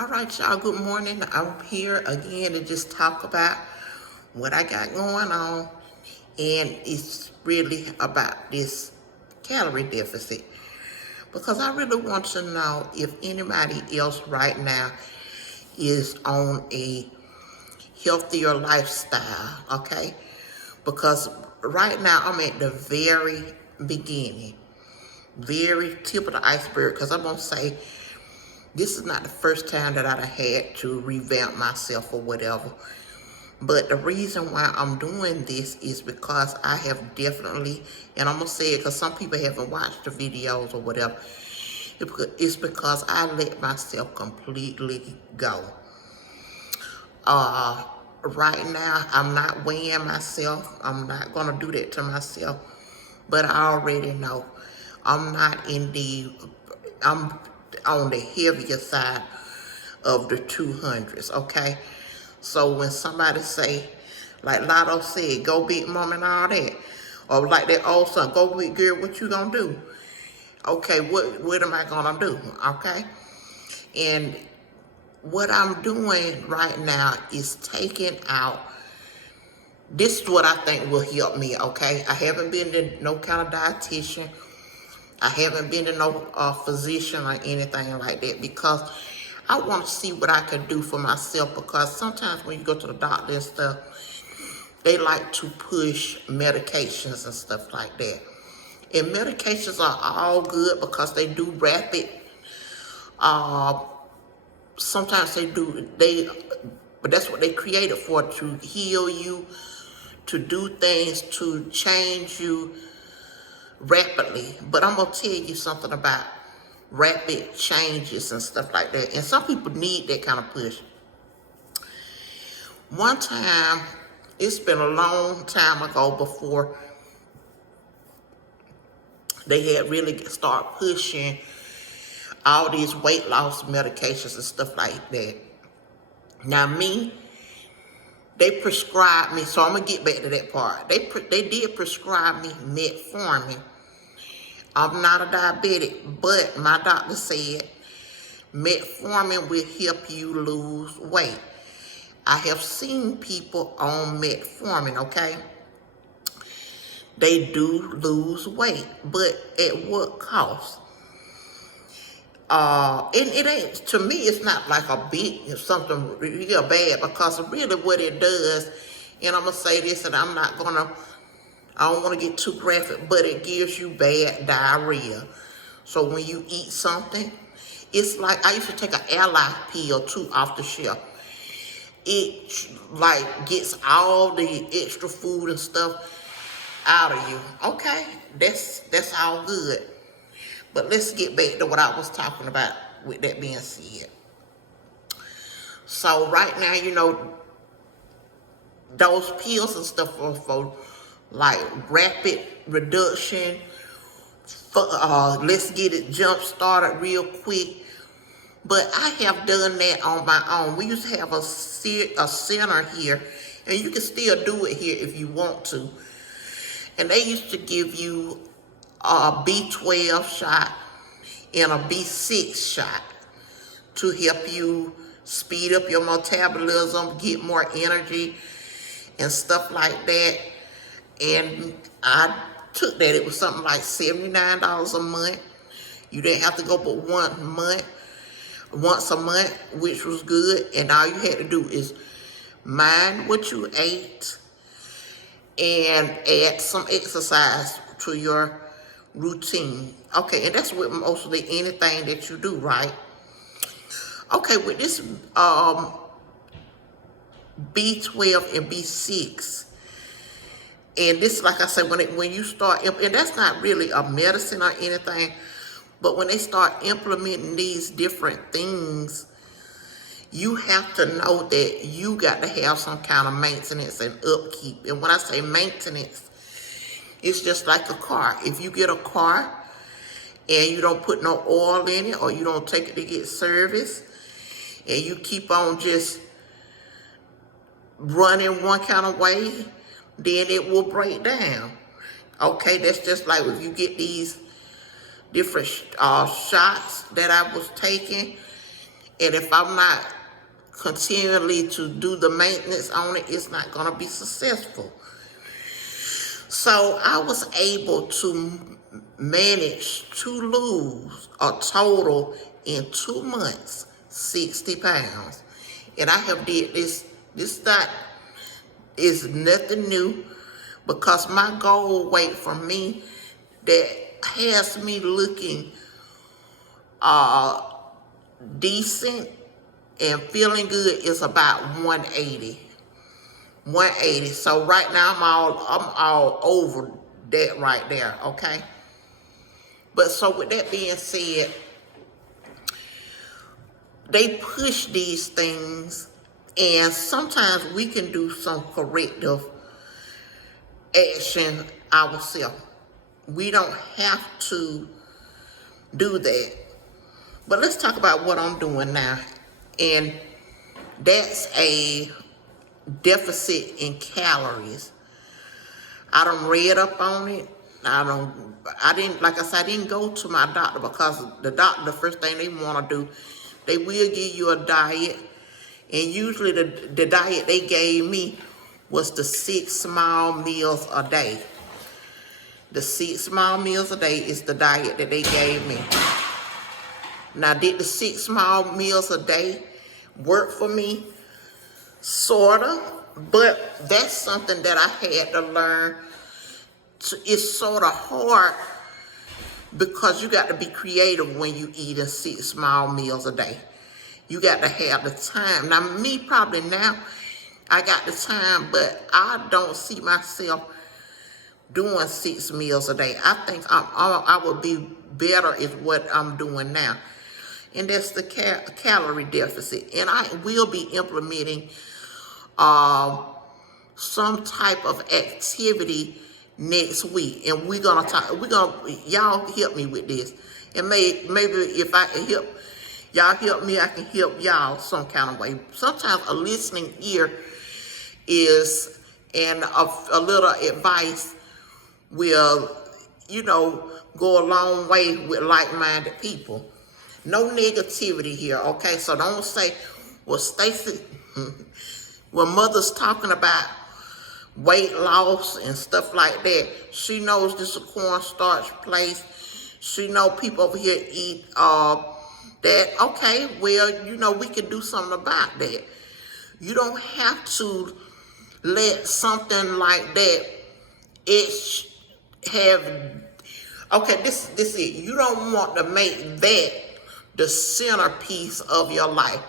All right, y'all, good morning. I'm here again to just talk about what I got going on, and it's really about this calorie deficit because I really want to know if anybody else right now is on a healthier lifestyle, okay? Because right now I'm at the very beginning, very tip of the iceberg, because I'm going to say this is not the first time that I've had to revamp myself or whatever. But the reason why I'm doing this is because I have definitely, and I'm going to say it because some people haven't watched the videos or whatever, it's because I let myself completely go. Right now, I'm not weighing myself. I'm not going to do that to myself. But I already know I'm not in I'm on the heavier side of the 200s, okay? So when somebody say, like Lotto said, go big mom and all that, or like that old song, go big girl, what you gonna do? Okay, what am I gonna do, okay? And what I'm doing right now is taking out, this is what I think will help me, okay? I haven't been to no kind of dietitian. I haven't been to no physician or anything like that because I want to see what I can do for myself, because sometimes when you go to the doctor and stuff, they like to push medications and stuff like that. And medications are all good because they do rapid, sometimes but that's what they created for, to heal you, to do things, to change you rapidly. But I'm going to tell you something about rapid changes and stuff like that. And some people need that kind of push. One time, it's been a long time ago before they had really start pushing all these weight loss medications and stuff like that. Now they prescribed me, so I'm going to get back to that part. They did prescribe me metformin. I'm not a diabetic, but my doctor said metformin will help you lose weight. I have seen people on metformin, okay? They do lose weight, but at what cost? And it ain't, to me, it's not like a big, something real bad, because really what it does, and I'm going to say this, and I don't want to get too graphic, but it gives you bad diarrhea. So when you eat something, it's like, I used to take an ally pill too off the shelf. It like gets all the extra food and stuff out of you. Okay, that's all good. But let's get back to what I was talking about with that being said. So right now, those pills and stuff are for like rapid reduction. Let's get it jump started real quick. But I have done that on my own. We used to have a center here, and you can still do it here if you want to. And they used to give you a B12 shot and a B6 shot to help you speed up your metabolism, get more energy, and stuff like that. And I took that. It was something like $79 a month. You didn't have to go but once a month, which was good. And all you had to do is mind what you ate and add some exercise to your routine. Okay, and that's with mostly anything that you do, right? Okay, with this B12 and B6, and this, like I said, when you start, and that's not really a medicine or anything, but when they start implementing these different things, you have to know that you got to have some kind of maintenance and upkeep. And when I say maintenance, it's just like a car. If you get a car and you don't put no oil in it, or you don't take it to get service, and you keep on just running one kind of way, then it will break down. Okay, that's just like if you get these different shots that I was taking, And if I'm not continually to do the maintenance on it, it's not going to be successful. So I was able to manage to lose a total in 2 months, 60 pounds. And I have did this is nothing new, because my goal weight for me that has me looking decent and feeling good is about 180. 180. So right now I'm all over that right there, okay? But so with that being said, they push these things, and sometimes we can do some corrective action ourselves. We don't have to do that. But let's talk about what I'm doing now. And that's a deficit in calories. I done read up on it. I didn't, like I said, I didn't go to my doctor, because the doctor, the first thing they want to do, they will give you a diet. And usually the diet they gave me was the 6 small meals a day. The 6 small meals a day is the diet that they gave me. Now, did the 6 small meals a day work for me? Sorta, but that's something that I had to learn. It's sort of hard, because you got to be creative when you eat 6 small meals a day. You got to have the time. Now, me probably now, I got the time, but I don't see myself doing 6 meals a day. I think I would be better is what I'm doing now. And that's the calorie deficit. And I will be implementing some type of activity next week. And we're gonna talk, y'all help me with this. And maybe if I can help, y'all help me, I can help y'all some kind of way. Sometimes a listening ear is, and a little advice will, go a long way with like-minded people. No negativity here, okay? So don't say, well, Stacy, when mother's talking about weight loss and stuff like that, she knows this is a cornstarch place. She know people over here eat that. Okay, well, we can do something about that. You don't have to let something like that okay, this is it. You don't want to make that the centerpiece of your life.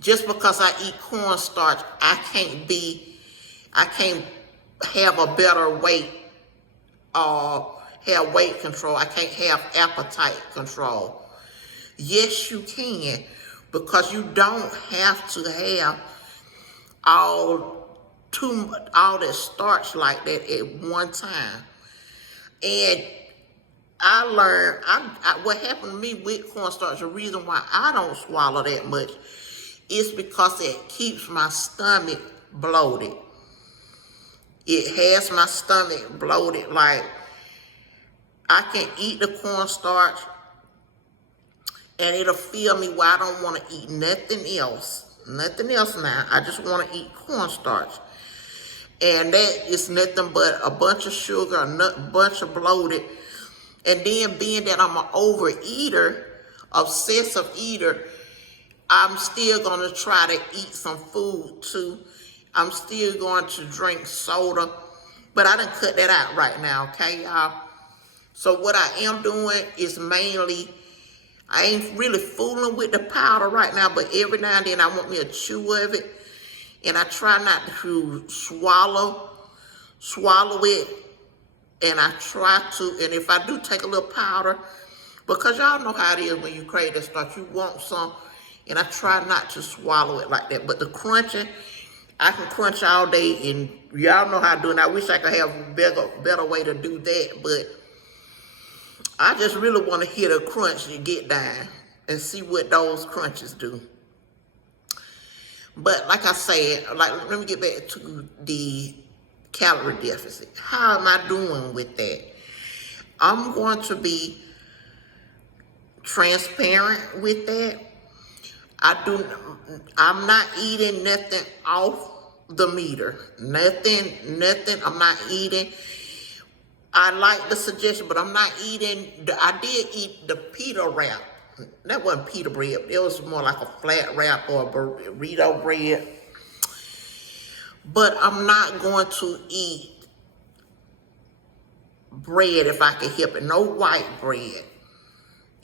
Just because I eat cornstarch, I can't have a better weight, have weight control. I can't have appetite control. Yes, you can, because you don't have to have all that starch like that at one time. And I learned, what happened to me with cornstarch, the reason why I don't swallow that much is because it keeps my stomach bloated. It has my stomach bloated. Like, I can eat the cornstarch and it'll fill me where I don't want to eat nothing else. Nothing else now. I just want to eat cornstarch. And that is nothing but a bunch of sugar, a bunch of bloated. And then being that I'm an overeater, obsessive eater, I'm still going to try to eat some food too. I'm still going to drink soda. But I done cut that out right now, okay, y'all? So what I am doing is mainly, I ain't really fooling with the powder right now, but every now and then I want me a chew of it. And I try not to swallow it. And I try to, and if I do take a little powder, because y'all know how it is when you crave that stuff, you want some, and I try not to swallow it like that. But the crunching, I can crunch all day, and y'all know how to do it. I wish I could have a better way to do that, but I just really want to hear the crunch and get down and see what those crunches do. But like I said, let me get back to the calorie deficit. How am I doing with that? I'm going to be transparent with that. I'm not eating nothing off the meter. Nothing I'm not eating. I like the suggestion, but I'm not eating. I did eat the pita wrap. That wasn't pita bread. It was more like a flat wrap or a burrito bread. But I'm not going to eat bread if I can help it. No white bread.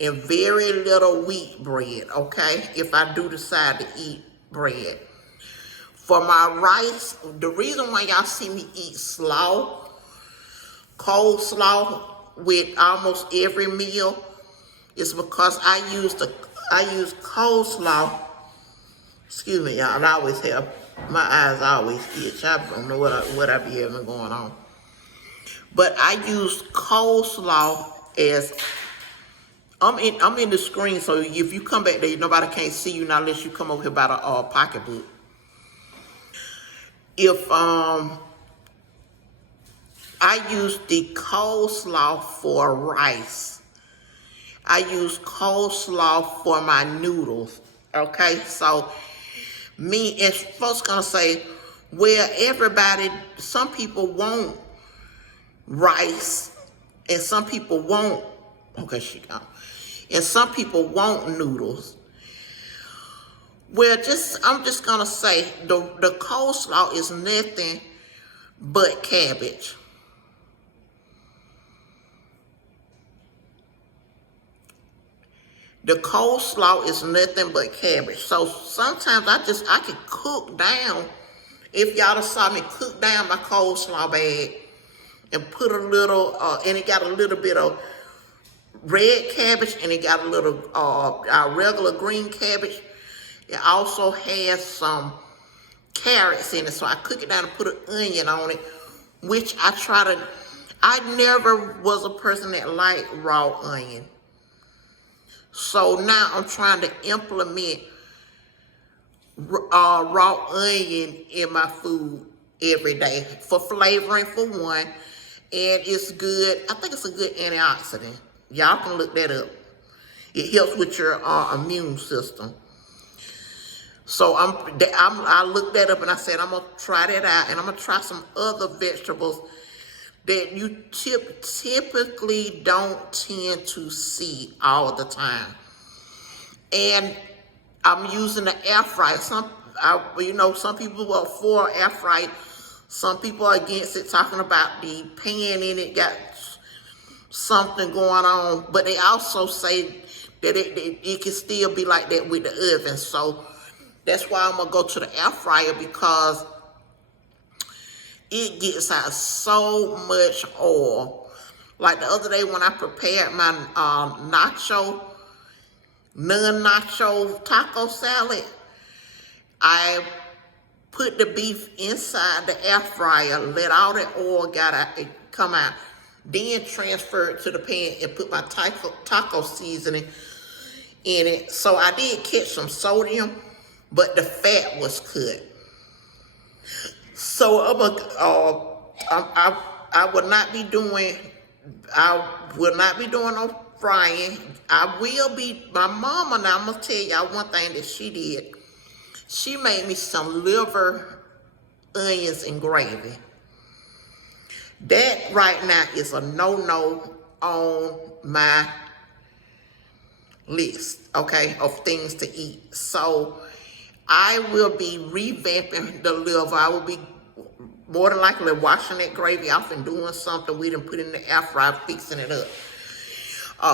And very little wheat bread, okay? If I do decide to eat bread. For my rice, the reason why y'all see me eat slaw, coleslaw with almost every meal is because I use coleslaw. Excuse me, y'all. I always have my eyes always itch. I don't know what I be having going on. But I use coleslaw as I'm in the screen, so if you come back there, nobody can't see you now unless you come over here by the pocketbook. If I use the coleslaw for rice. I use coleslaw for my noodles. Okay, so me and folks gonna say, well, some people want rice, and some people want. Okay, she gone. And some people want noodles. Well, I'm just gonna say the coleslaw is nothing but cabbage. The coleslaw is nothing but cabbage. So sometimes I can cook down. If y'all saw me cook down my coleslaw bag and put a little, and it got a little bit of red cabbage, and it got a little our regular green cabbage. It also has some carrots in it, so I cook it down and put an onion on it, which I never was a person that liked raw onion. So now I'm trying to implement raw onion in my food every day for flavoring for one, and it's good. I think it's a good antioxidant. Y'all can look that up. It helps with your immune system. So I looked that up and I said I'm gonna try that out, and I'm gonna try some other vegetables that you typically don't tend to see all the time. And I'm using the air fryer. Some people are for air fryer. Some people are against it, talking about the pan in it got something going on. But they also say that it can still be like that with the oven. So that's why I'm going to go to the air fryer, because it gets out so much oil. Like the other day when I prepared my non-nacho taco salad, I put the beef inside the air fryer, let all the oil come out, then transfer it to the pan and put my taco seasoning in it. So I did catch some sodium, but the fat was cut. So I will not be doing no frying. My mama, now I'm gonna tell y'all one thing that she did. She made me some liver, onions, and gravy. That right now is a no-no on my list, okay, of things to eat. So I will be revamping the liver. I will be more than likely washing that gravy off and doing something with it and putting it in the air fryer, fixing it up.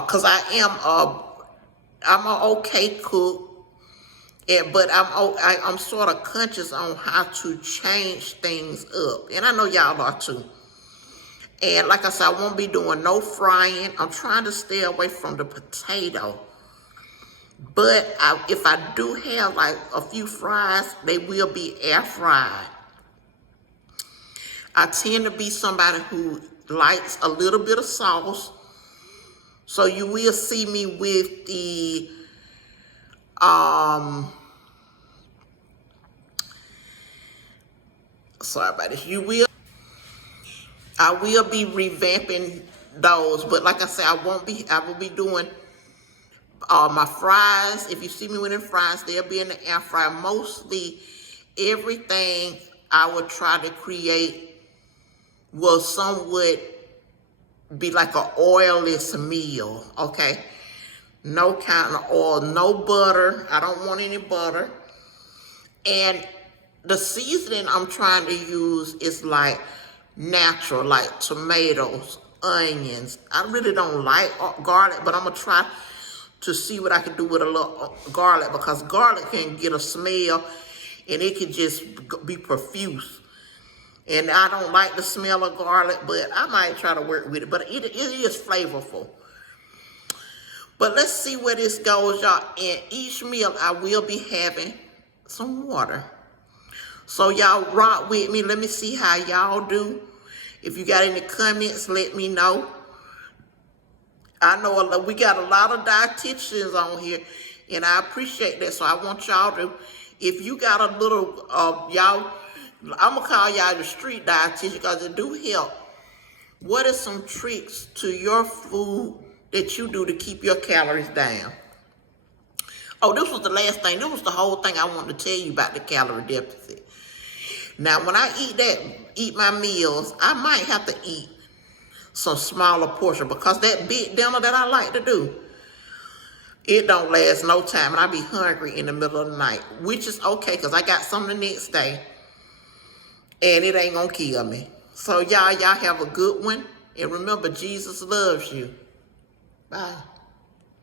Cause I'm an okay cook, but I'm sort of conscious on how to change things up, and I know y'all are too. And like I said, I won't be doing no frying. I'm trying to stay away from the potato. But if I do have like a few fries, they will be air fried. I tend to be somebody who likes a little bit of sauce. So you will see me with the sorry about this. I will be revamping those, but like I said, I will be doing My fries, if you see me with them fries, they'll be in the air fryer. Mostly everything I would try to create will somewhat be like an oilless meal, okay? No kind of oil, no butter. I don't want any butter. And the seasoning I'm trying to use is like natural, like tomatoes, onions. I really don't like garlic, but I'm going to try to see what I can do with a little garlic, because garlic can get a smell and it can just be profuse. And I don't like the smell of garlic, but I might try to work with it. But it is flavorful. But let's see where this goes, y'all. In each meal, I will be having some water. So y'all rock with me. Let me see how y'all do. If you got any comments, let me know. I know we got a lot of dietitians on here, and I appreciate that. So I want y'all to, if you got a little, y'all, I'm going to call y'all the street dietitian because it do help. What are some tricks to your food that you do to keep your calories down? Oh, this was the last thing. This was the whole thing I wanted to tell you about the calorie deficit. Now, when I eat my meals, I might have to eat some smaller portion, because that big dinner that I like to do, it don't last no time, and I be hungry in the middle of the night, which is okay because I got something the next day, and it ain't gonna kill me. So y'all have a good one, and remember, Jesus loves you. Bye.